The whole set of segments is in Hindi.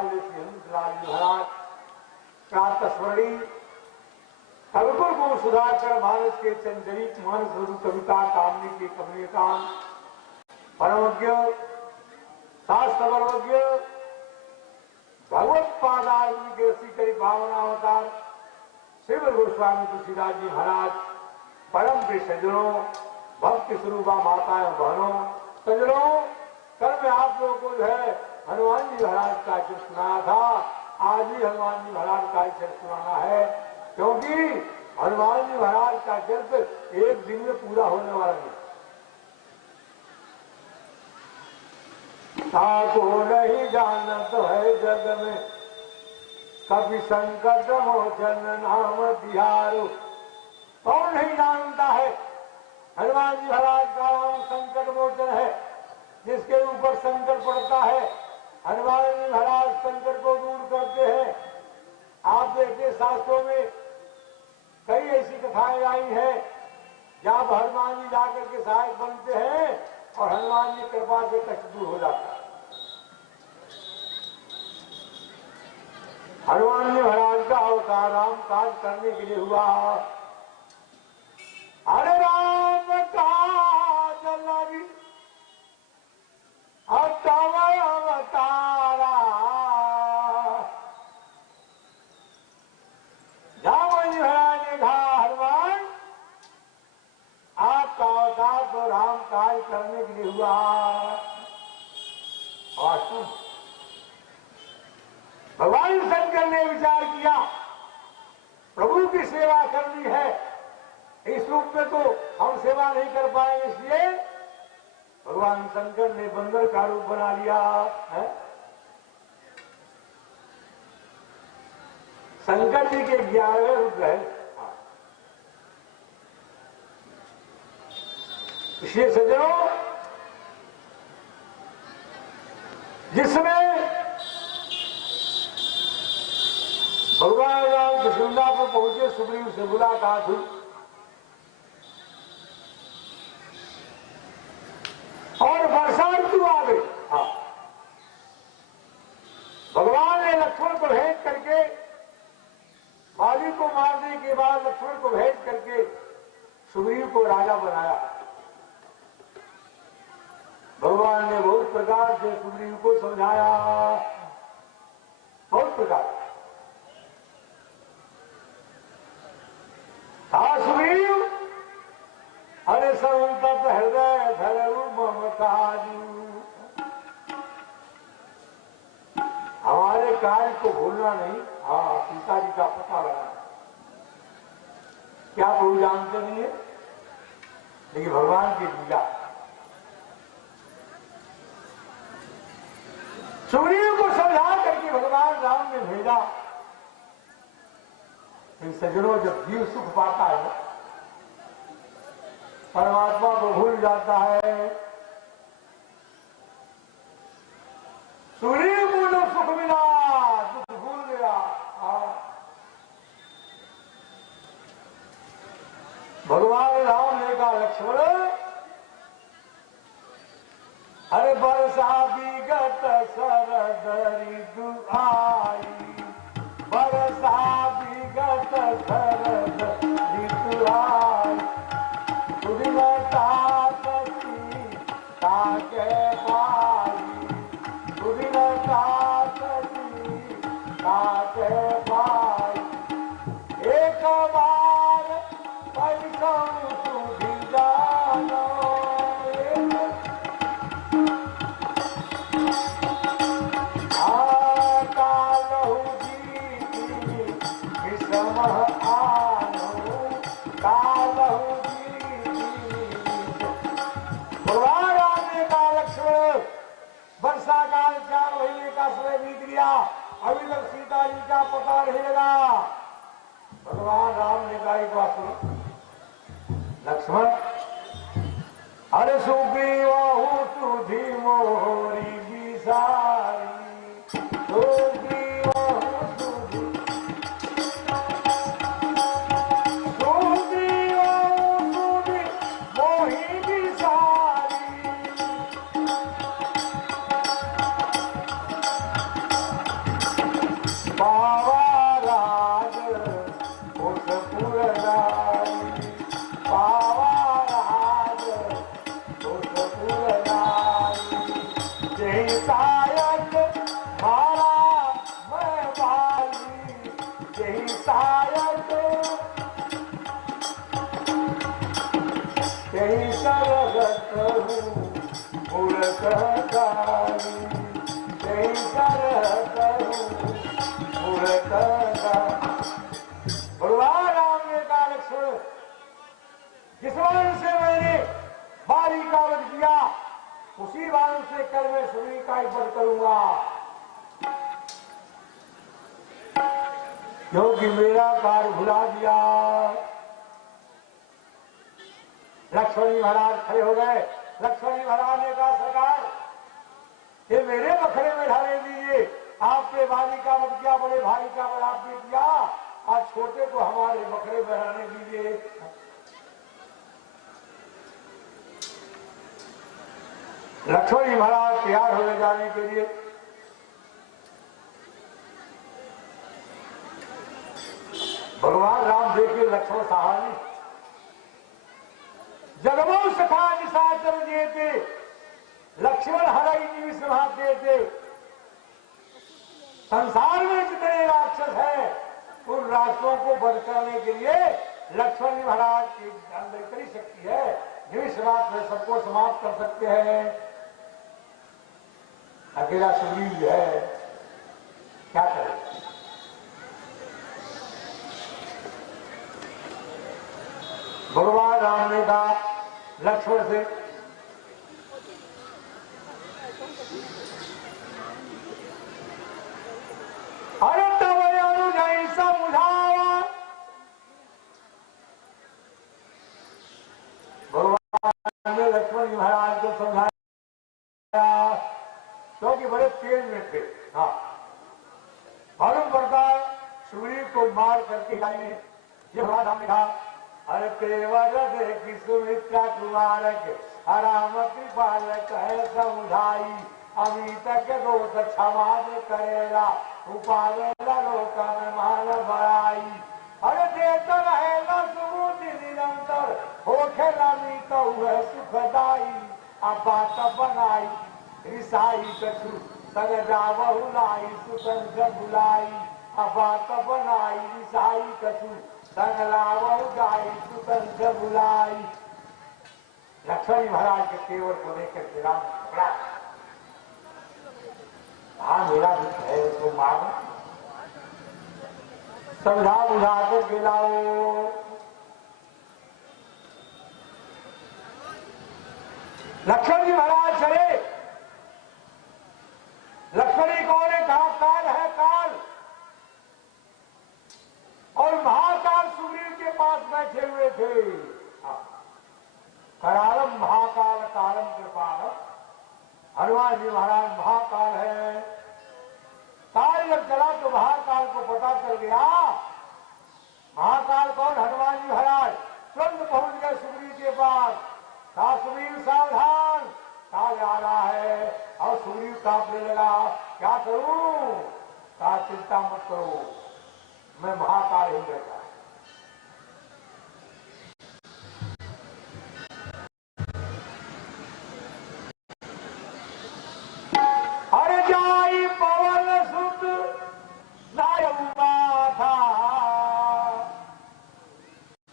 महाराज प्रातः स्मरणी कल्पुर को सुधाकर मानस के चंचरित मानस स्वरूप कविता कामनी के कमनीय काम परमज्ञ शास्त्रज्ञ भगवत पादार्थ के श्री भावना अवतार श्रीमद गोस्वामी तुलसीदास जी महाराज परम प्रिय सज्जनों भक्ति स्वरूपा माताएं बहनों सज्जनों कल में आप लोगों को जो है हनुमान जी महाराज का चरित्र सुनाया था। आज ही हनुमान जी महाराज का चरित्र सुनाना है क्योंकि हनुमान जी महाराज का चरित्र एक दिन में पूरा होने वाला नहीं। ताको नहीं जानत है जग में कभी संकट मोचन नाम बिहारो। कौन नहीं जानता है हनुमान जी महाराज का नाम संकट मोचन है। जिसके ऊपर संकट पड़ता है हनुमान जी महाराज संकट को दूर करते हैं। आप देखिए शास्त्रों में कई ऐसी कथाएं आई हैं जहां हनुमान जी जाकर के सहायक बनते हैं और हनुमान जी कृपा से कष्ट दूर हो जाता है। हनुमान जी महाराज का अवतार राम काज करने के लिए हुआ। अरे राम काज लगी अवतारा राम जी महाराज ने कहा हनुमान आपका अवतार तो राम काज करने के लिए हुआ। भगवान शंकर ने विचार किया प्रभु की सेवा करनी है, इस रूप में तो हम सेवा नहीं कर पाएंगे, इसलिए भगवान शंकर ने बंदर का रूप बना लिया है। शंकर जी के 11वें रूप है। इसलिए सज्जनों जिसमें भगवान राम कृष्णा पर पहुंचे सुग्रीव से मुलाकात हुई और वर्षा ऋतु आ गई। भगवान ने लक्ष्मण को भेज करके बाली को मारने के बाद लक्ष्मण को भेज करके सुग्रीव को राजा बनाया। भगवान ने बहुत प्रकार से सुग्रीव को समझाया, बहुत प्रकार। सुग्रीव अरे संतत हृदय धरऊ ममताजू, हमारे कार्य को भूलना नहीं। हाँ, सीता जी का पता लगाना। क्या प्रभु जानते नहीं है, लेकिन भगवान की पूजा। सुग्रीव को समझा करके भगवान राम ने भेजा। इन सज्जनों जब जीव सुख पाता है परमात्मा को भूल जाता है। सुग्रीव को जो सुख मिला दुख भूल गया। भगवान राम ने कहा लक्ष्मण अरे बरसा विगत सरदरी दुआई, बरसा विगत सरदरी दुआई, ताके पाई, ताके पाई, एक बार परिसम सुधि जानो, कालहु जी विषम आनो, कालहु वर्षा काल 4 महीने का समय बीत गया, अभी तक सीता जी का पता नहीं लगा। भगवान राम ने कहा एक बात सुनो लक्ष्मण, अरे सुग्रीव सुधि मोरी बिसारी, सुग्रीव सुधि, सुग्रीव सुधि मोहि बिसारी, भगवान राम ने कहा लक्ष्मण, जिस बाण से मैंने बाली का वध किया उसी बाण से कल मैं सुग्रीव का वध करूंगा, क्योंकि मेरा कार्य भुला दिया। लक्ष्मण जी महाराज खड़े हो गए। लक्ष्मण जी महाराज ने कहा सरकार, ये मेरे बखरे में ढाले दीजिए, आपने बाली का वध किया, बड़े भाई का वध आपने किया, आज छोटे को हमारे बखरे में रहने दीजिए। लक्ष्मण जी महाराज तैयार हो जाने के लिए भगवान राम देखे लक्ष्मण सहानी जगमो सखा निशाचर जेते, लक्ष्मण हरई निविष्माते थे। संसार में जितने राक्षस हैं उन राक्षसों को वध करने के लिए लक्ष्मण जी महाराज की अंदर इतनी शक्ति है, निविष्मात में सबको समाप्त कर सकते हैं। अकेला सुग्रीव है, क्या करें। भगवान राम ने कहा लक्ष्मण से, अरे तब जैसा बुझावा। भगवान ने लक्ष्मण जी महाराज को समझाया, क्योंकि बड़े तेज में थे। हाँ, मालूम पड़ता सुग्रीव को मार करके लाए। ये भगवान राम ने कहा, अरे तेवर देखी सुमित्रा कुमार राम कृपालक है समुझाई, अमित के दोष क्षमा करेला, उपावेला लोक में मान बड़ाई। अरे देता रहेगा सुबुद्धि निरंतर, हो खेला मीत हुए सुखदाई, अब बात बनाई रिसाई कछु सग जावहु लाई, सुतन से बुलाई, अब बात बनाई रिसाई कछु संगलावहु जाई, सुतन से बुलाई। लक्ष्मण जी महाराज के तेवर को लेकर के राम घबरा, हाँ मेरा दुख है, उसको मारो, समझा बुझा कर गिलाओ। लक्ष्मण जी महाराज चले। लक्ष्मण जी कौन है? कहा काल है, काल, और महाकाल सुग्रीव के पास बैठे हुए थे। करालम महाकाल कालम कृपालम, हनुमान जी महाराज महाकाल है। काल जब चला तो महाकाल को पता चल गया। महाकाल कौन? हनुमान जी महाराज तुरंत पहुंच गए सुग्रीव के पास। कहा सुग्रीव सावधान, काल आ रहा है। और सुग्रीव कांपने लगा, क्या करूं? कहा चिंता मत करो, मैं महाकाल ही रहता। अरे जाई पवन सुत नायका था,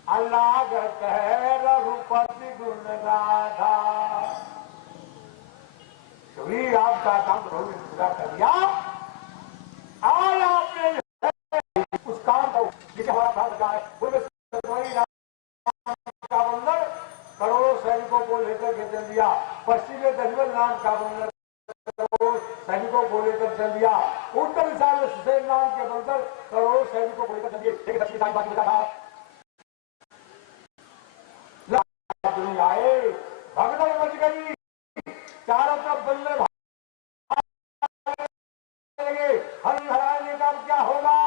अल्लागत है रघुपति गुण गाथा। सुग्रीव आपका काम पूरा कर दिया। आज आपने उस काम को जिसे हमारा काम लगा है, का बंदर करोड़ों सैनिकों को लेकर के चल दिया। पश्चिम में दशरथ नाम का बंदर सैनिकों को लेकर चल दिया। उत्तर दिशा में सुसैन नाम के बंदर करोड़ों सैनिकों को लेकर चल दिए। दक्षिण दिशा बात था, आए, भगदड़ मच गई, चारों तरफ बंदर लगे। हरि महाराज ने कहा क्या होगा?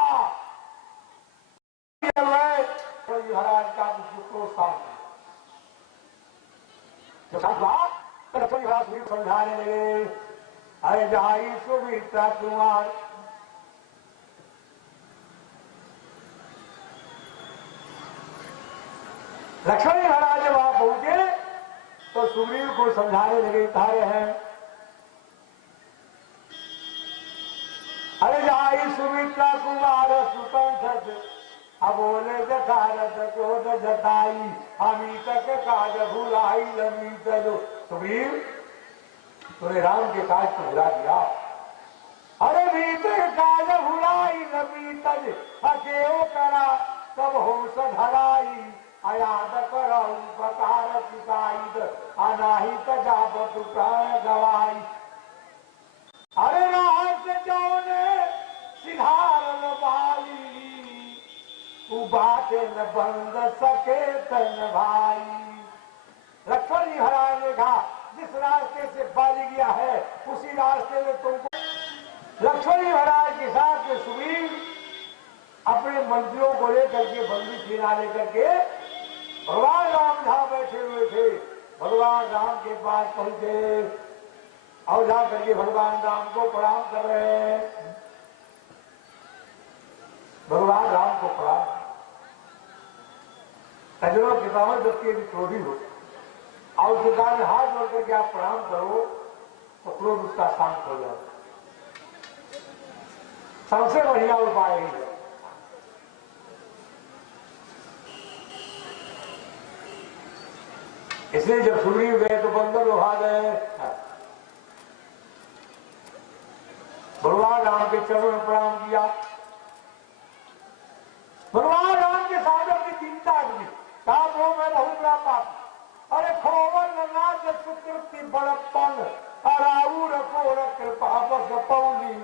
हरि महाराज का प्रोत्साहन जो लक्ष्मण महाराज समझाने लगे, अरे जाई सुमित्रा कुमार। लक्ष्मण महाराज जब वहां पहुंचे तो सुग्रीव को समझाने लगे, कहा रहे हैं, अरे जाई सुमित्रा कुमार सुतंत्र, अब बोले जठारत क्रोध जताई, अमित के काज भुलाई लमित जो। सुग्रीव तूने राम के काज को भुला दिया। अरे भीतर काज भुलाई न बीतज हकेओ करा, तब हो सधराई अयाद कर उपकार शिकायत अनाही तजाबत प्राण गवाई। अरे रात जौने सिधारल बाली, बाटे न बंद सके तन भाई। लक्ष्मण जी महाराज ने कहा जिस रास्ते से बाली गया है उसी रास्ते में तुमको। लक्ष्मण जी महाराज के साथ में सुग्रीव अपने मंत्रियों को लेकर के बंदी सेना लेकर के भगवान राम जहां बैठे हुए थे भगवान राम के पास पहुंचे और जा करके भगवान राम को प्रणाम कर रहे हैं। भगवान राम को प्रणाम। सज्जनों किताबों जबकि क्रोधी हो और उसके कारण हाथ जोड़ करके आप प्रणाम करो तो क्रोध उसका शांत हो जाए। सबसे बढ़िया उपाय ही है। इसलिए जब सुग्रीव गए तो बंदर लोग आ गए, भगवान राम के चरणों में प्रणाम किया। भगवान राम के सामने अपनी चिंता की कहा वो मैं बहुत बड़ा पाप। अरे खोवर नाच सुकृति बड़प्पन अराउर को कृपा बस पौली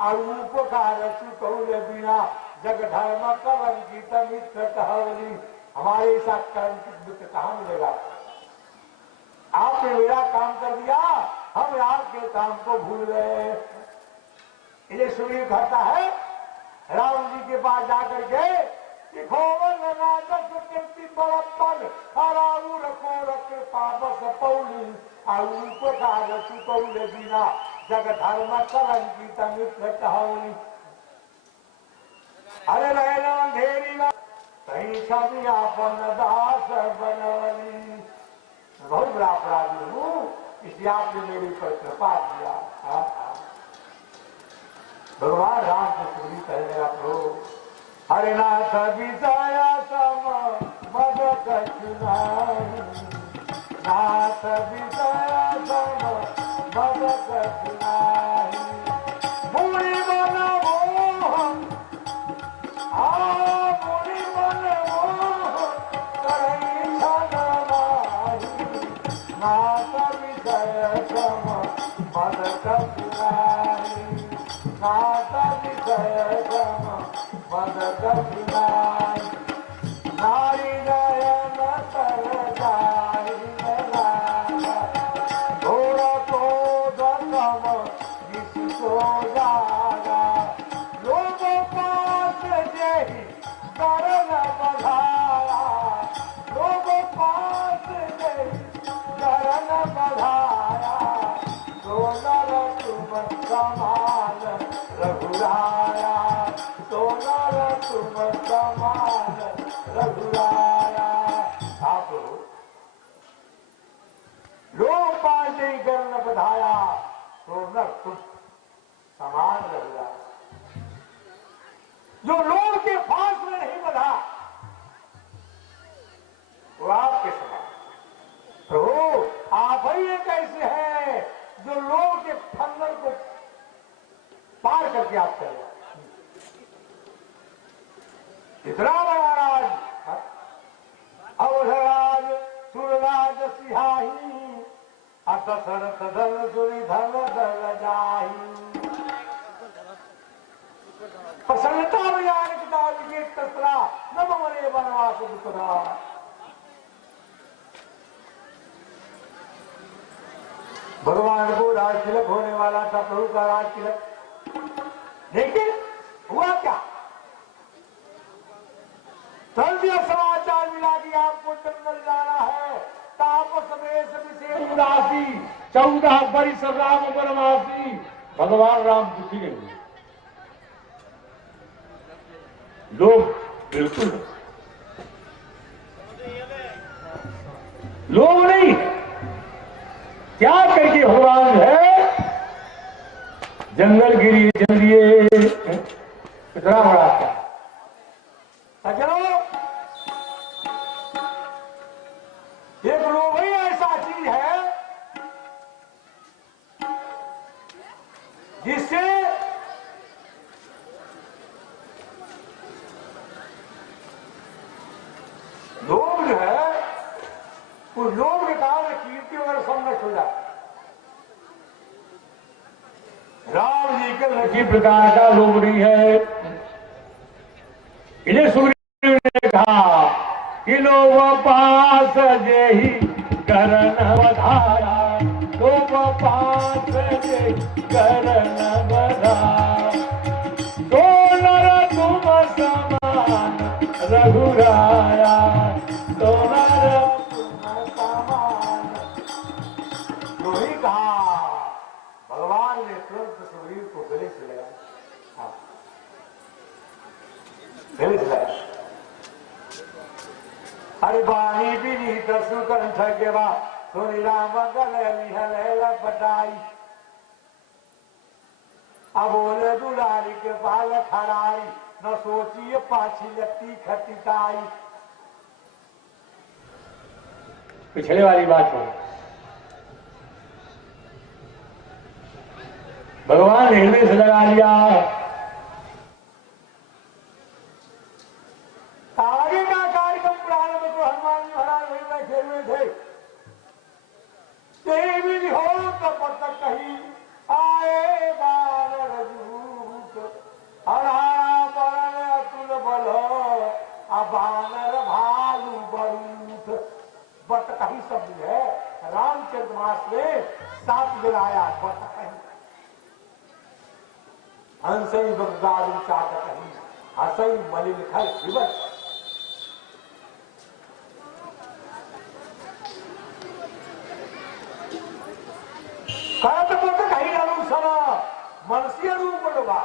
उपकार सुतौले बिना जग धर्म कलंकित मित्र कहली। हमारे साथ कलंकित मित्र कहाँ मिलेगा। आपने मेरा काम कर दिया, हम आपके काम को भूल गए। ये सुग्रीव कहता है राम जी के पास जाकर के कि खोवन नाचक कीर्ति बड़प्पन अराउर को कृपा बस पौली उपकार सुतौले बिना जग धर्म कलंकित मित्र कहली। अरे रहना अंधेरी ना कहीं छवि आपन दास बनवली। बहुत बड़ा अपराधी हूँ, इसलिए आपने मेरे पर कृपा किया। भगवान राम को सुग्रीव कहने लगा हरे नाथ विषय सम मद कछुनाई, नाथ विषय सम मद कछुनाई। बुरी मन मोह बुरी मन मोह करई छन माही, नाथ विषय सम मद कछुनाई, नाथ विषय सम मद कछुनाई। नारी नयन तर जाई लागा, घोर क्रोध सम निशितो जागा। लोग पास जेहि करन बधाया, लोग पास जेहि करन बधाया। सोनर तुम समान रघुराया, सोनर तुम समान रघुराया। आप लोग पास जेहि करन बधाया, सोनर तुम समान रघुराया। जो लोग के फांस में नहीं बधा वो आपके समान। प्रभु आप ही एक ऐसे हैं जो लोग के फंदर को पार करके आप चले। इतना बड़ा राज अवधराज सुरराज सिहाही, दशरथ धन सुरी धन दल जाही। प्रसन्नता बजान किताब के तसरा नम मरे वनवास दुतरा। भगवान को राज तिलक होने वाला था, प्रभु का राज तिलक, लेकिन हुआ क्या। सर्दिया समाचार मिला कि आपको जंगल जाना है, तापस वेश विशेष उदासी 14 वर्ष राम वनवासी। भगवान राम दुखी नहीं हुए। लोग बिल्कुल लोग नहीं, क्या करके भगवान है जंगल गिरी जंगलिए इतना बड़ा था। एक लोग ही ऐसा चीज है लोभ के कारण कीर्ति वगैरह सब नष्ट हो जाता। राम जी के किसी प्रकार का लोभ नहीं है। इन्हें सुग्रीव ने कहा कि लोभ पास जेहि करन बधाया, लोभ पास जेहि करन बधाया, तो नर तुम समान रघुराया, तो नर तुम समान। जो ही कहा भगवान ने तुरंत सुग्रीव को गले से लगाया, गले से लगाया। अरे बाणी विनीत सुकंठ के बाद सुनी राम गले लपटाई, अब बोले दुलारी के बाल खड़ाई, न सोचिए पाछी लत्ती खटिताई। पिछले वाली बात हो, भगवान ने हृदय से लगा लिया। आगे का कार्यक्रम प्रारंभ को हनुमान जी महाराज वही बैठे हुए थे। देवी हो तपत कही आए बानर दूत, हरा बरन अतुल बल बानर भालू बरूथ। बत कही शब्द है रामचंद्रमास में 7 दिन आया। बत कही हंसई बगदारू चाट कही, हसई मलिन खल दिवस। कहत बत कही डालू सना मनसी रूप डुबा।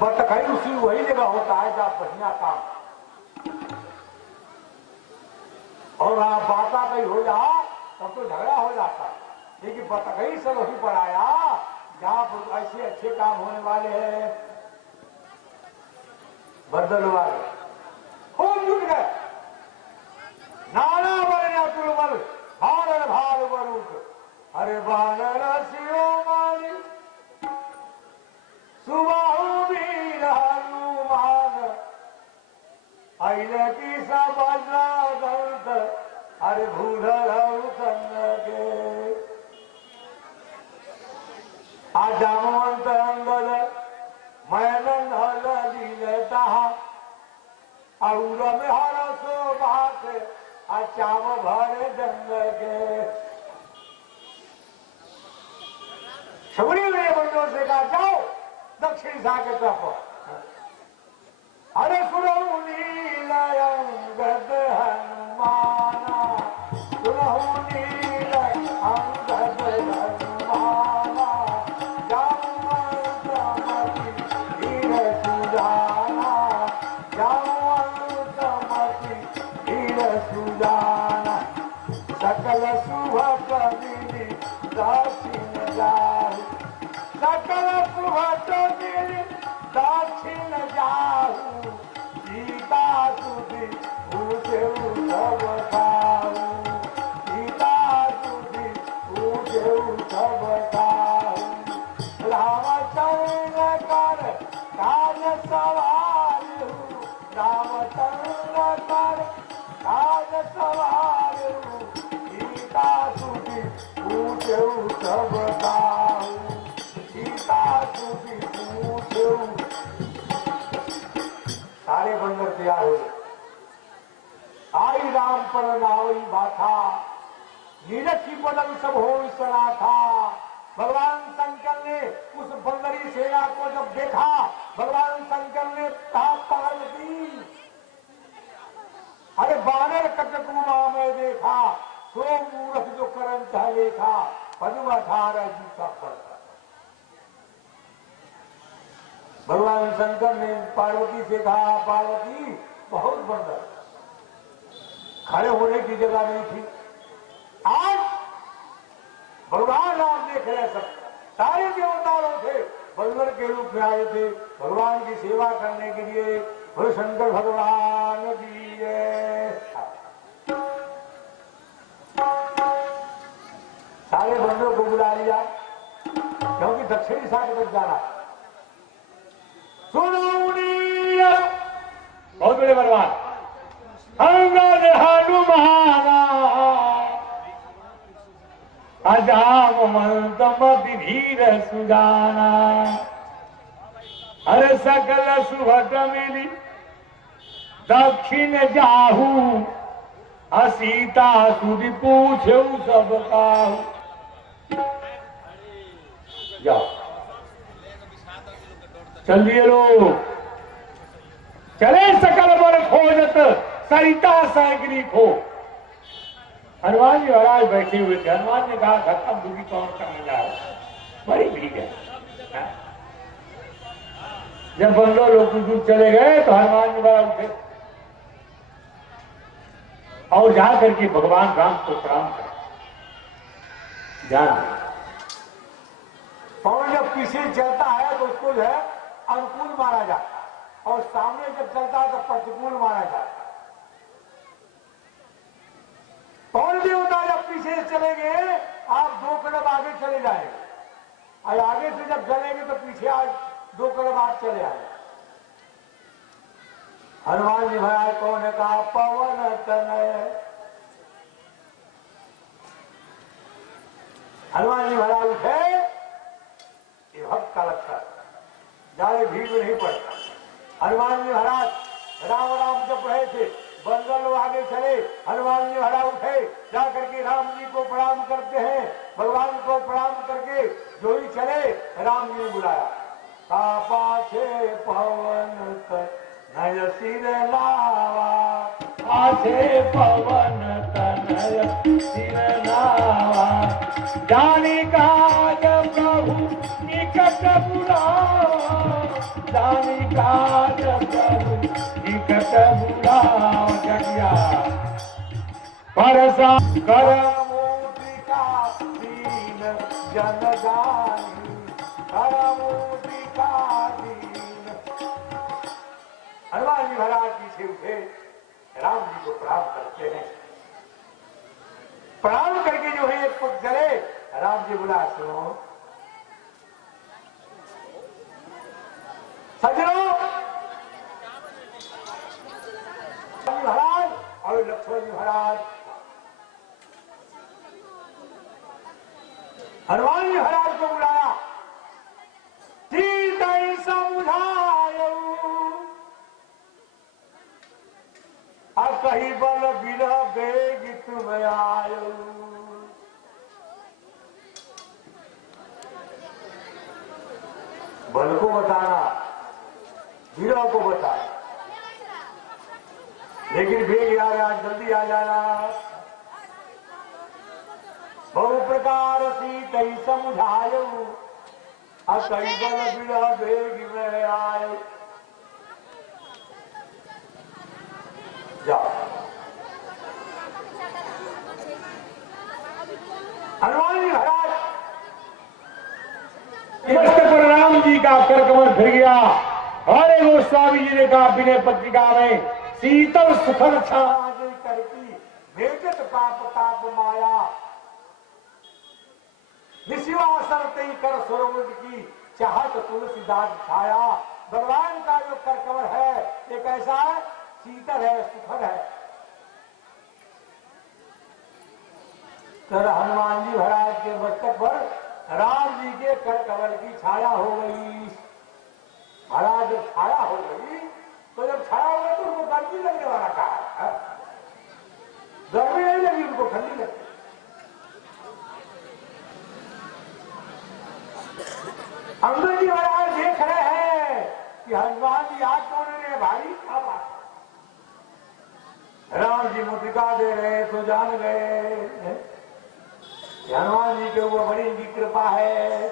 बत कही उसी वही जगह होता है जहां बढ़िया काम और आप बाता कहीं हो जा तब तो झगड़ा हो जाता है। लेकिन बतकही से वही पर आया जहां पर ऐसे अच्छे काम होने वाले हैं। बदल वाले खूब जुट गए। नाना बल अतुल बल भार भार बरूप, अरे बानर शिरोमानी सुबाहु वीर हनुमान, अइले की सब दंत, अरे भूधर के आजामवंत अंगद मैनन लीलता, और में हर सो बात अचाम भरे जंग के। सुग्रीव ने बंदों से कहा जाओ दक्षिण दिशा के तरफ। अरे सुरहु नील अंगद हनुमाना, सुरहु नील अंगद हनुमाना, जामवंतमति धीर सुजाना, जामवंतमति धीर सुजाना, सकल शुभ मिली दक्षिण जाहु, सकल शुभ मिली दक्षिण जाहु, सीता सुधी उसे सब खाऊ, सीता सुधी उसे सब खाऊ। रामचंद्र कर काज सवार, रामचंद्र कर काज सवार, सीता सुधी उसे सब खाऊ, सीता सुधी उसे। सारे बंदर तैयार हो गए। आई राम पर नावई बाथा, नीरखी बदल सब हो सना था। भगवान शंकर ने उस बंदरी सेना को जब देखा, भगवान शंकर ने कहा पार्वती, अरे बानर कटकुमा में देखा, सो मूर्ख जो करन चाह देखा, पद्म 18 जी का फल। भगवान शंकर ने पार्वती से कहा पार्वती बहुत बंदर, खड़े होने की जगह नहीं थी। आज भगवान राम देख रहे सब, सारे देवताओं थे बंदर के रूप में आए थे भगवान की सेवा करने के लिए। बोले शंकर भगवान की जय। सारे बंदरों को बुला लिया क्योंकि दक्षिणी दिशा की तरफ जाना। सुनो बहुत बड़े बलवान अंगद हनुमाना अजामवंत मति धीर सुजाना हर सकल सुभट मिली दक्षिण जाहू सीता सुधि पूछे सब काहू। जाओ चल दिए लोग चले सकल बर खोजत सरिता सागरी खो। हनुमान जी महाराज बैठे हुए थे। हनुमान ने कहा धक्का दूरी कौन करने जा रहा है, बड़ी भीड़ है। जब बंदो लोग कुछ दूर चले गए तो हनुमान जी महाराज उठे और जा करके भगवान राम को प्रणाम कर ध्यान पवन जब पीछे चलता है तो उसको जो है अनुकूल माना जाता है और सामने जब चलता है तो प्रतिकूल माना जाता है। पवन देवता जब पीछे चलेंगे आप 2 कदम आगे चले जाएंगे और आगे से जब चलेंगे तो पीछे आज 2 कदम आप चले आएंगे। हनुमान जी महाराज को ने कहा पवन तनय। हनुमान जी महाराज उठे, ये भक्त का लक्षण ज्यादा भीड़ में नहीं पड़ता। हनुमान जी महाराज राम राम जप रहे थे, बंदर लोग आगे चले, हनुमान जी महाराज उठे जाकर के राम जी को प्रणाम करते हैं। भगवान को प्रणाम करके जो ही चले राम जी ने बुलाया पाछे पवन नय सिर लावा पाछे पवन तनय सिर लावा जानी काज प्रभु निकट बुलावा जानी काज प्रभु निकट बुलावा जगिया परसा कर मुद्रिका दीन जन जानी कर मुद्रिका दीन। हनुमान जी महाराज पीछे उठे, राम जी को प्रणाम करते हैं। प्रणाम करके जो है एक पग चले, राम जी बोला सुनो सजनो महाराज और लक्ष्मण जी महाराज। हनुमान जी महाराज को बुलाया सीता समझायो अब कहीं बल बिना बेग तुम आयो। बल को बताना वीरों को बताना, लेकिन बेग आ रहा जल्दी आ जाना। बहु प्रकार सीता समझायो अब कहीं बल बिना बेग में आयो। हनुमान जी महाराज पर राम जी का करकमल फिर गया और गोस्वामी जी ने कहा विनय पत्रिका में शीतल सुखद करती भेजत पाप ताप माया निशिवासर तई कर सुरमुद की चाहत तुलसीदास छाया। भगवान का जो करकमल है एक ऐसा है, शीतल है, सुखद है। तर हनुमान जी महाराज के मस्तक पर राम जी के कर कमल की छाया हो गई। महाराज जब छाया हो गई तो जब छाया हो गई तो उनको गर्मी लगने वाला कहा, गर्मी नहीं लगी उनको, ठंडी लगी। अंगद जी महाराज देख रहे हैं कि हनुमान जी आज तो उन्होंने भाई क्या बात, राम जी मुद्रिका दे रहे तो जान गए हनुमान जी के ऊपर बड़ी इनकी कृपा है।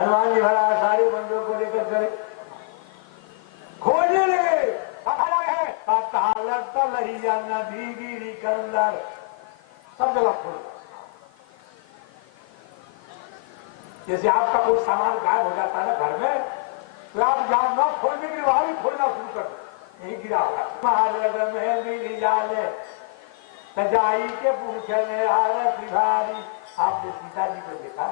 हनुमान जी महाराज सारे बंदों को लेकर चले, खोजने लगे, पता लगे लहरिया नदी गिरी कंदर सब जगह खोल। जैसे आपका कोई सामान गायब हो जाता है ना घर में, तो आप जहां न खोलने के लिए वहां भी खोलना शुरू कर दो, यही गिरा होगा। महाराज में मिली जाले सजाई के पूछने आरती भारी। आपने सीता जी को देखा,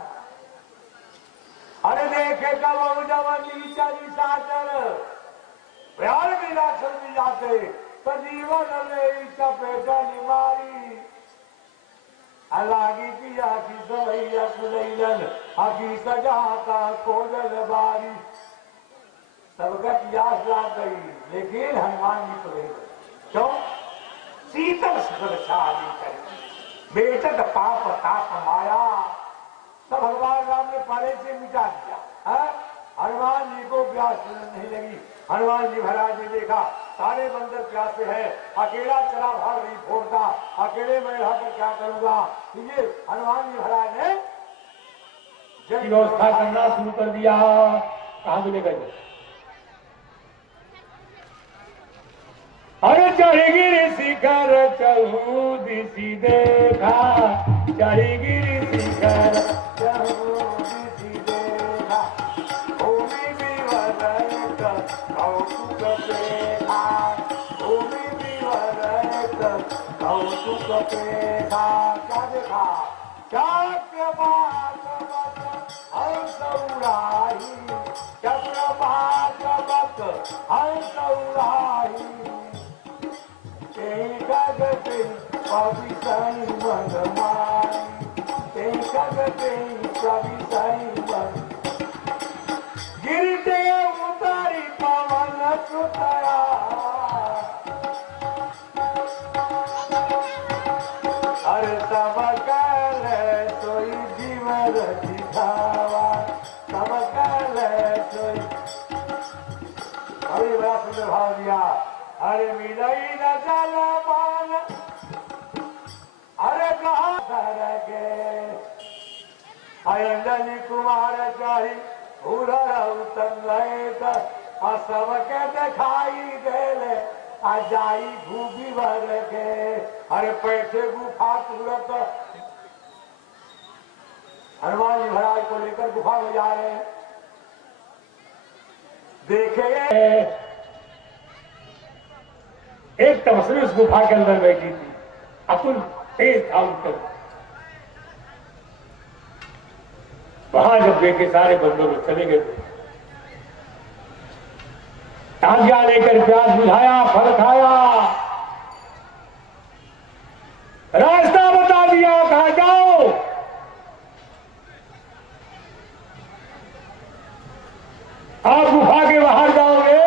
अरे देखे कब जवनी चली साचर प्यार बिना समझ जाते तो जीवन में चपेटा निमारी अलागी पिया की सवैया सुलैलन अकी सजाता कोजल बारी सबका प्यास लाग गई लेकिन हनुमान जी तो नहीं क्यों शीतल सुरक्षा आदि करी बेटक पाप ताप माया तब भगवान राम ने पहले से मिटा दिया है? हनुमान जी को प्यास नहीं लगी। हनुमान जी महाराज ने देखा सारे बंदर प्यासे हैं, अकेला चला भाग नहीं फोड़ता, अकेले मैं रहकर क्या करूंगा। ये हनुमान जी महाराज ने व्यवस्था करना शुरू कर दिया। कहां से लेकर अरे चढ़गिरी शिखर चहु दिशि देखा, चढ़गिरी शिखर चहु दिशि देखा, भूमि विवरत कौतुक देखा, भूमि विवरत कौतुक देखा। क्या देखा? चक्रवात हंस उड़ाही, चक्रवात हंस उड़ाही, कगते पविसाई मन माई, कगते पविसाई मन गिरते उतारी पवन सुतया। अरे तब कल सोई जीवन दिखावा, तब कल सोई। अभी बड़ा सुंदर भाव दिया। अरे मिलई न जलपान, अरे कहा गे अंजलि कुमार चाही उतंग सबके दिखाई देले आ जाई भूबी भर के। अरे पैसे गुफा तुरंत हनुमान जी महाराज को लेकर गुफा में जा रहे हैं। देखे एक तपस्वी उस गुफा के अंदर बैठी थी, अतुल तेज था उत्तर। वहां जब देखे सारे बंदों लोग चले गए, आज्ञा लेकर प्यास बुझाया, फल खाया, रास्ता बता दिया, कहा जाओ। आप गुफा के बाहर जाओगे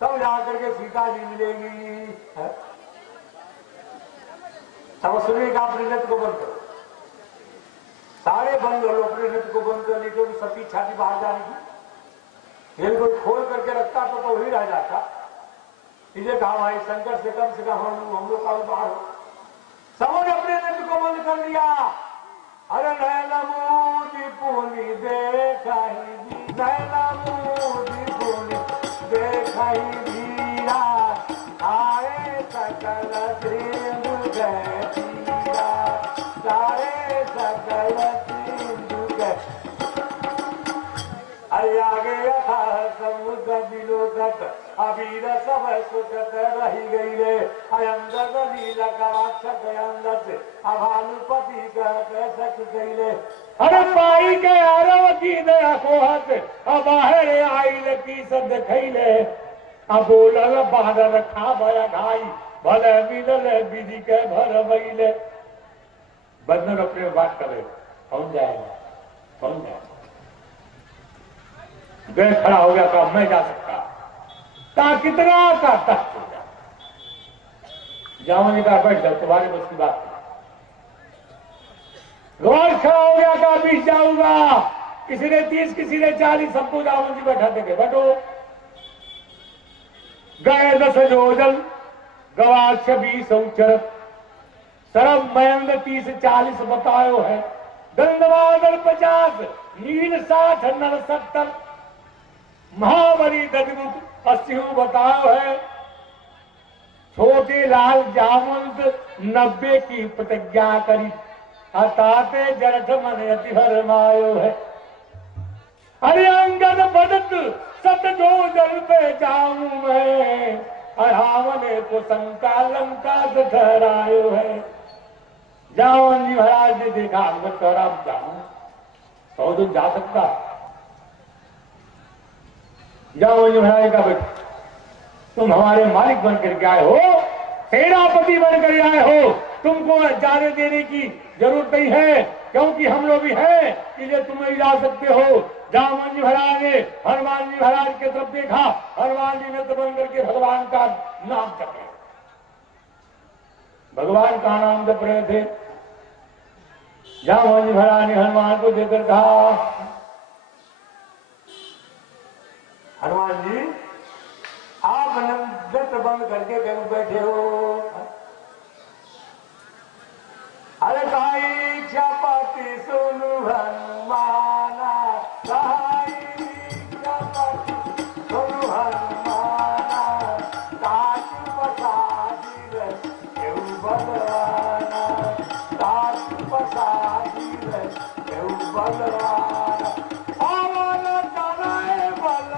तब जाकर के सीता जी मिलेगी। तब सुनिए का अपने नृत्य को बंद करो, सारे बंद हो अपने नृत्य को बंद कर ली, क्योंकि सबकी छाती बाहर जाने की। यदि कोई खोल करके रखता तो वही रह जाता। इसे कहा भाई शंकर से कम हम लोग का बाहर हो। सबों ने अपने नृत्य को बंद कर दिया। अरे नैना मोदी पूनी देखा ही, नैना मोदी पूनी देखा ही वीरा, आए सकल सिंधु गए तीरा, आए सकल सिंधु गए। अरे आगे यथा समुद्र विलोकत, अबीर सब सुखत रही गई रे। अयंदर नील कवाक्ष गयंदर से अभानुपति कहते सख गईले। अरे पाई के आरव की दया कोहत, अब बाहर आइल की सद खैले। अब बोलल बाहर खा भया घाई, भले मिलल विधि के भर बैले। बंदर अपने बात करे, कौन जाएगा, कौन जाएगा। वे खड़ा हो गया, कहा मैं जा सकता, ता कितना का तख्त हो गया। जाओ कहा बैठ जाओ, तुम्हारे बस की बात नहीं। गौर खड़ा हो गया, कहा 20 जाऊंगा, किसी ने 30, किसी ने 40, सबको जाओ जी बैठा देंगे, बैठो। गए 10 योजन, गवाक्ष 20 उचरत, सरब मयंद 30-40 बतायो है, दंडवादन 50, नील 60, नर 70, महाबली दधमुख 80 बताओ है। छोटे लाल जामंत 90 की प्रतिज्ञा करी, अताते जरठ मन अति भर मायो है। अरे अंगद बदत सत जो जल पे जाऊं मैं, रावण को संकालम का ठहरायो है। जावन जी महाराज ने देखा अंगद तो राम जाऊं, और तो जा सकता। जाओ महाराज का बेटा, तुम हमारे मालिक बन करके आए हो, सेनापति बन कर आए हो, तुमको जाने देने की जरूरत नहीं है, क्योंकि हम लोग भी हैं, इसलिए तुम ही जा सकते हो। जामन जी महाराज ने हनुमान जी महाराज की तरफ देखा, हनुमान जी ने तो बन करके भगवान का नाम जपे, भगवान का नाम जप रहे थे। जामन जी महाराज ने हनुमान को देकर कहा, हनुमान जी आप नंदत बंद करके कहीं बैठे हो? अरे काई इच्छापति सुनु हनुमाना, काई इच्छापति सुनु हनुमाना, ताकि पसादी केहू बलवाना, ताकि पसादी केहू बलवाना, पवन तनय बल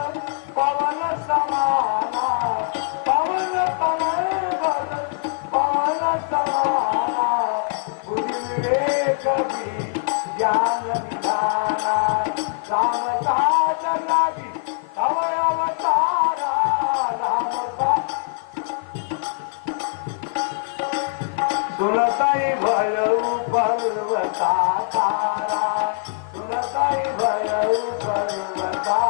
पवन समाना, पवन तनय बल पवन समाना, कभी ज्ञान निधाना, राम काज लागी तव अवतारा, राम का सुनतई भयउ पर्वता तारा, सुनतई भयउ पर्वता।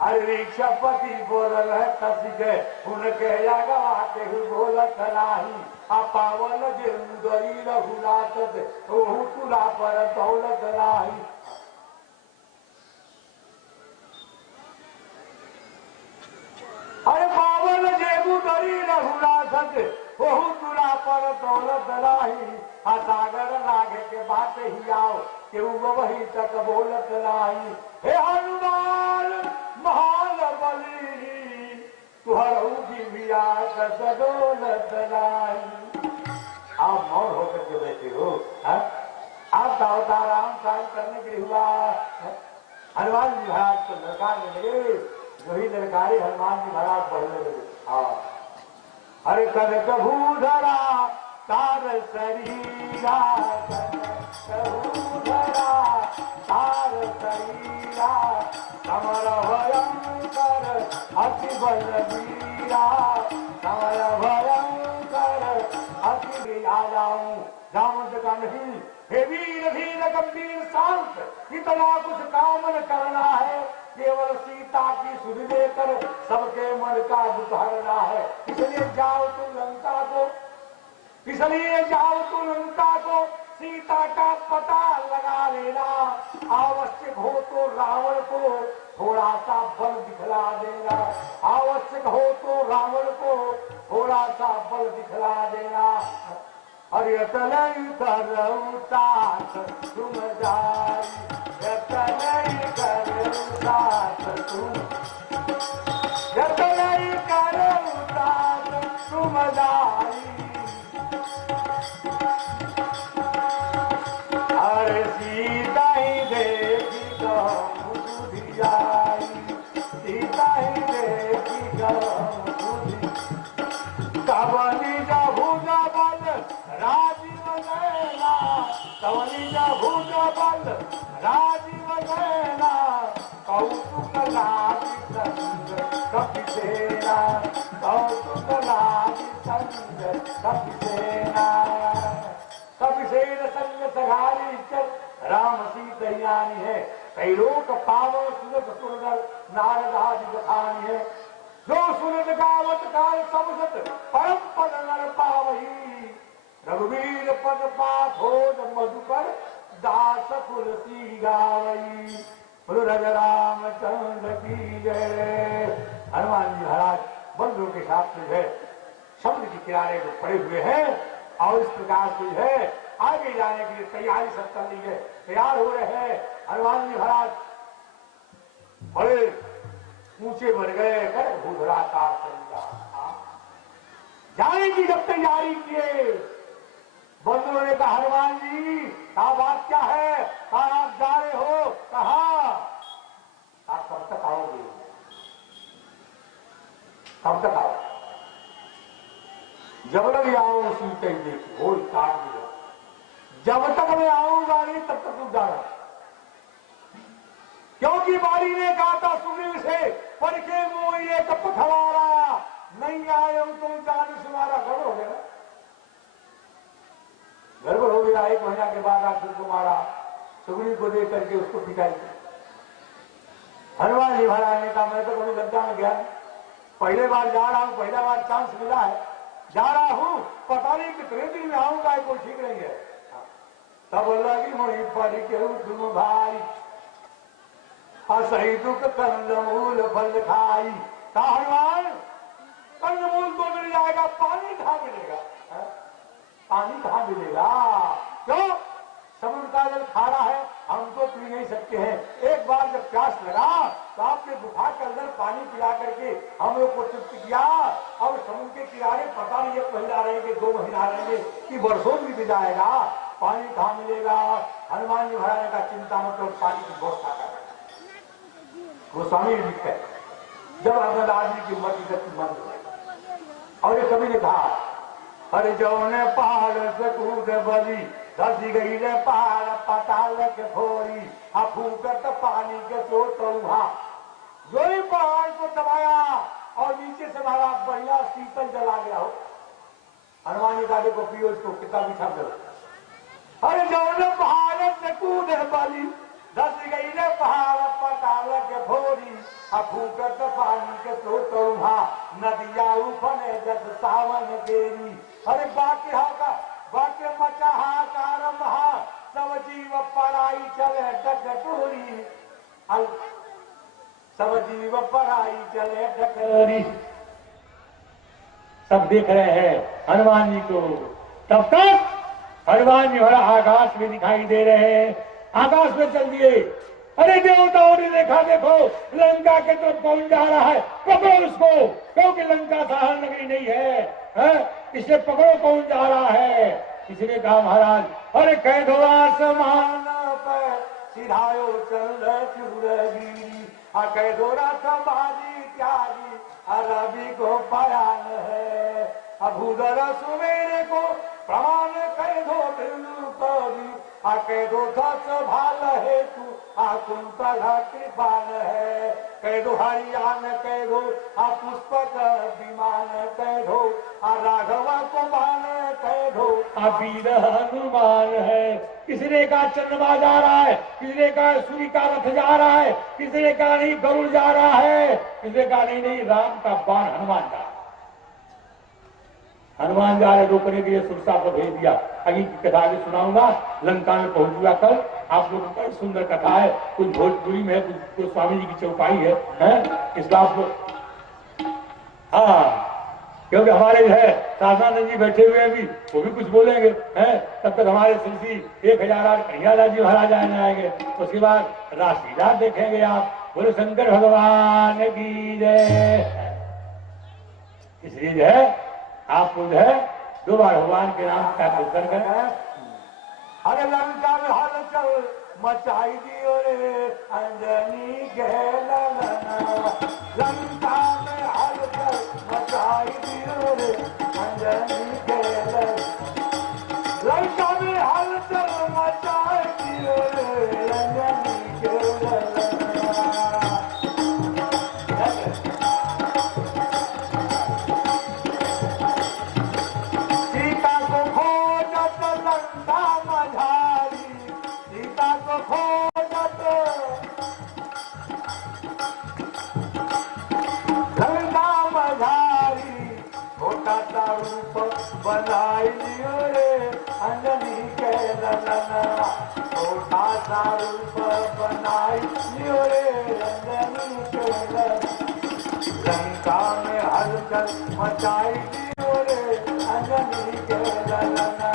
अरे ऋषपति बोलल है कसी के, उनके अगवा केहू बोलत नाही, पावल जे उदरी रघुनाथ ओहू तुला पर दौलत नाही। अरे पावल जे उदरी रघुनाथ ओहू तुला पर दौलत नाही, सागर लागे के बात ही आओ केहू वही तक बोलत नाही। हे हनुमान महान बली तुहरऊ की बिया दौलत नाही। आप मौन होकर के बैठे हो, आपका अवतार राम काम करने के लिए हुआ। हनुमान जी महाराज को ललकारने लगे, जो ही ललकारे हनुमान जी महाराज बढ़ने लगे। अरे कनक भूधरा तार शरीरा, भूधरा तार शरीरा, समर भयंकर अति बलवीरा, समर भयंकर अति आ जाऊं। जामवंत का नहीं, हे वीर धीर गंभीर शांत, इतना कुछ काम न करना है, केवल सीता की सुध लेकर सबके मन का दुख हरना है। इसलिए जाओ तुम लंका को, इसलिए जाओ तुम लंका को, सीता का पता लगा लेना। आवश्यक हो तो रावण को थोड़ा सा बल दिखला देना, आवश्यक हो तो रावण को थोड़ा सा बल दिखला देना। अरे तलई करऊ तात तुम जाई, तलई करऊ तात तुम, तलई करऊ तात तुम जाई। अरे सीता ही देखी गम बुद्धि आई, सीता ही देखी गम बुद्धि, कवनी भुज बल राजीव नैना, कवनी भुज बल राजीव नैना, कौतुक लागी संग कपिसेना, कौतुक लागी संग कपिसेना। कपिसेन संग सघारी चल राम सीतयानी है, कैलोक पावन सुनत सुंदर नारदादि बखानी है। जो सुनत गावत काल समझत परम पद नर पावही, रघुवीर पद पाथोज मधुकर दास तुलसी गावई। रघ रामचंद्र की जय। हनुमान जी महाराज बंधुओं के साथ जो है समुद्र के किनारे जो पड़े हुए हैं, और इस प्रकार से है आगे जाने के लिए तैयारी सब कर ली है, तैयार हो रहे हैं। हनुमान जी महाराज बड़े ऊंचे बन गए, कर भूधरा तार जाने की जब तैयारी किए, बंधुओं ने कहा हनुमान जी कहा बात क्या है, कहा आप जा रहे हो, कहा आप कब तक आओगे, कब तक आओ, जब लग आओ उसी कहीं देखो काट दिया, जब तक मैं आऊंगा नहीं तब तक तू जाना, क्योंकि बारी ने कहा था सुनील से पढ़ के मोइए कप खवारा, नहीं आए हम तो जान सुनारा। गड़बड़ हो गया, गड़बड़ हो गया। 1 महीना के बाद आखिर को मारा, सुगनी को दे करके उसको पिटाई। हनुमान जी महाराज ने कहा मैं तो कभी लज्जा में गया, पहले बार जा रहा हूं, पहला बार चांस मिला है, जा रहा हूं, पता नहीं कितने दिन में आऊंगा, कोई ठीक नहीं है। तब लगी मोही पढ़ के तुम भाई, सही दुख कंदमूल फल खाई। कहा हनुमान कंदमूल तो मिल जाएगा, पानी कहां मिलेगा? पानी कहां मिलेगा? क्यों? समुद्र का जल खारा है, हम तो पी नहीं सकते हैं। एक बार जब प्यास लगा तो आपने गुफा के अंदर पानी पिला करके हम लोग को तृप्त किया। अब समुद्र के किनारे पता नहीं 1 महीना रहेंगे, 2 महीना रहेंगे कि वर्षों बीत जाएगा, पानी कहां मिलेगा? हनुमान जी महाराज का चिंता मतलब पानी की व्यवस्था कर। गोस्वामी लिखते हैं जब अगर आदमी की उम्र की गति मंद है, और ये कवि ने कहा अरे जो ने पहाड़ से कूद बली, धसी गई रे पहाड़ पताल के फोरी, फूकत पानी के स्रोत वहां। जो ही पहाड़ को दबाया और नीचे से मारा, बढ़िया शीतल जला गया हो। हनुमान जी का देखो पियो इसको कितना बिछा दो। अरे जो ने पहाड़ से कूद बली, धसी गई रे पहाड़ पताल के फोरी, फूकत पानी के स्रोत वहां। नदिया उफने जब सावन केरी, अरे बाकी हाका बाके मचा हाकार महा, सब जीव पराई चले डकटोरी, सब जीव पराई चले डकटोरी। सब देख रहे हैं हनुमान जी को। तब तक हनुमान जी आकाश में दिखाई दे रहे हैं, आकाश में चल दिए। अरे देवताओं ने देखा, देखो लंका के तरफ कौन जा रहा है, पकड़ो उसको, क्योंकि लंका साहर नगरी नहीं है, इसे पकड़ो कौन जा रहा है। किसी ने कहा महाराज अरे कह दो आसमान पर सिधायो चल चूरगी, कह दो रथ बाजी त्यागी, रवि को बयान है, अभूदर सुमेरे को प्रमाण कह दो बिंदु कवि, कह दो सच भाल है तू कुंतल कृपान है, कह दो हरियाण कह दो पुष्पक विमान कह दो, राघव को मान कह दो वीर हनुमान है। किसी ने कहा चंद्रमा जा रहा है, किसी ने कहा सूर्य का रथ जा रहा है, किसी ने कहा नहीं गरुड़ जा रहा है, किसी ने कहा नहीं राम का बाण हनुमान जा, हनुमान जा रहे रोकने के लिए सुरसा को भेज दिया। आगे की कथा भी सुनाऊंगा, लंका में पहुंचूंगा कल। आप लोगों को सुंदर कथा है, कुछ भोजपुरी में है, कुछ स्वामी जी की चौपाई है? इसका आप लोग हाँ, क्योंकि हमारे जो है शासनानंद जी बैठे हुए हैं भी, वो भी कुछ बोलेंगे हैं। तब तक हमारे श्री 1000 कन्हैयालाल जी महाराज आएंगे, उसके बाद राष्ट्रीय देखेंगे आप। बोले शंकर भगवान की जय। इसलिए जो है आपको जो है 2 बार भगवान के नाम का कीर्तन करें। अरे लंका में हलचल मचाई दियो रे अंजनी के ललना, लंका में हलचल मचाई दियो रे अंजनी के ललना, लंका में हलचल मचाई दियो रे अंजनी के ललना। सीता को खोजत लंका मझारी, सीता को खोजत लंका मझारी, छोटा सा रूप बनाई लियो रे अंजनी के ललना, छोटा सा रूप बनाई लियो रे अंजनी के ललना, लंका में हलचल मचाई दियो रे अंजनी के ललना,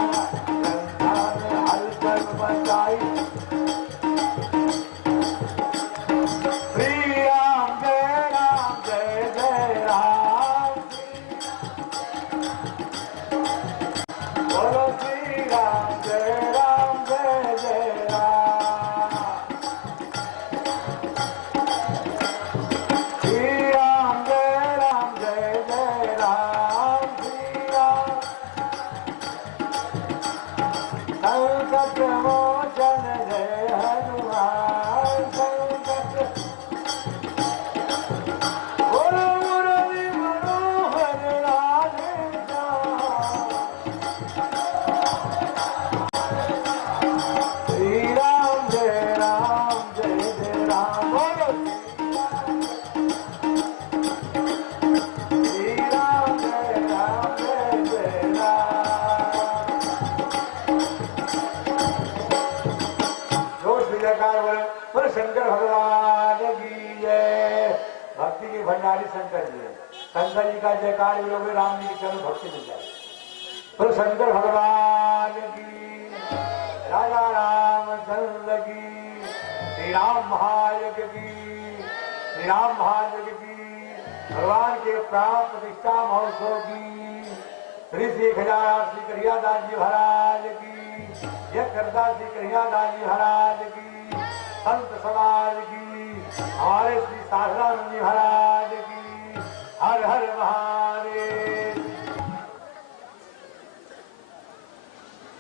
लंका में हलचल मचाई। श्री राम जय जय राम, बोलो श्री राम जय जय राम, श्री राम जय राम, श्री राम संकट शंकर जी है। शंकर जी का जयकार बोलोगे राम जी के चरण भक्ति मिल जाए। तो शंकर भगवान की, राजा रामचंद्र की, श्री राम महायज्ञ की, श्री राम महायज्ञ की, भगवान के प्राण प्रतिष्ठा महोत्सव की, श्री खजाना श्री करियादास जी महाराज की, यह करता श्री करियादास जी महाराज की, संत समाज की, हमारे श्री साधनानंद जी महाराज की। हर हर महा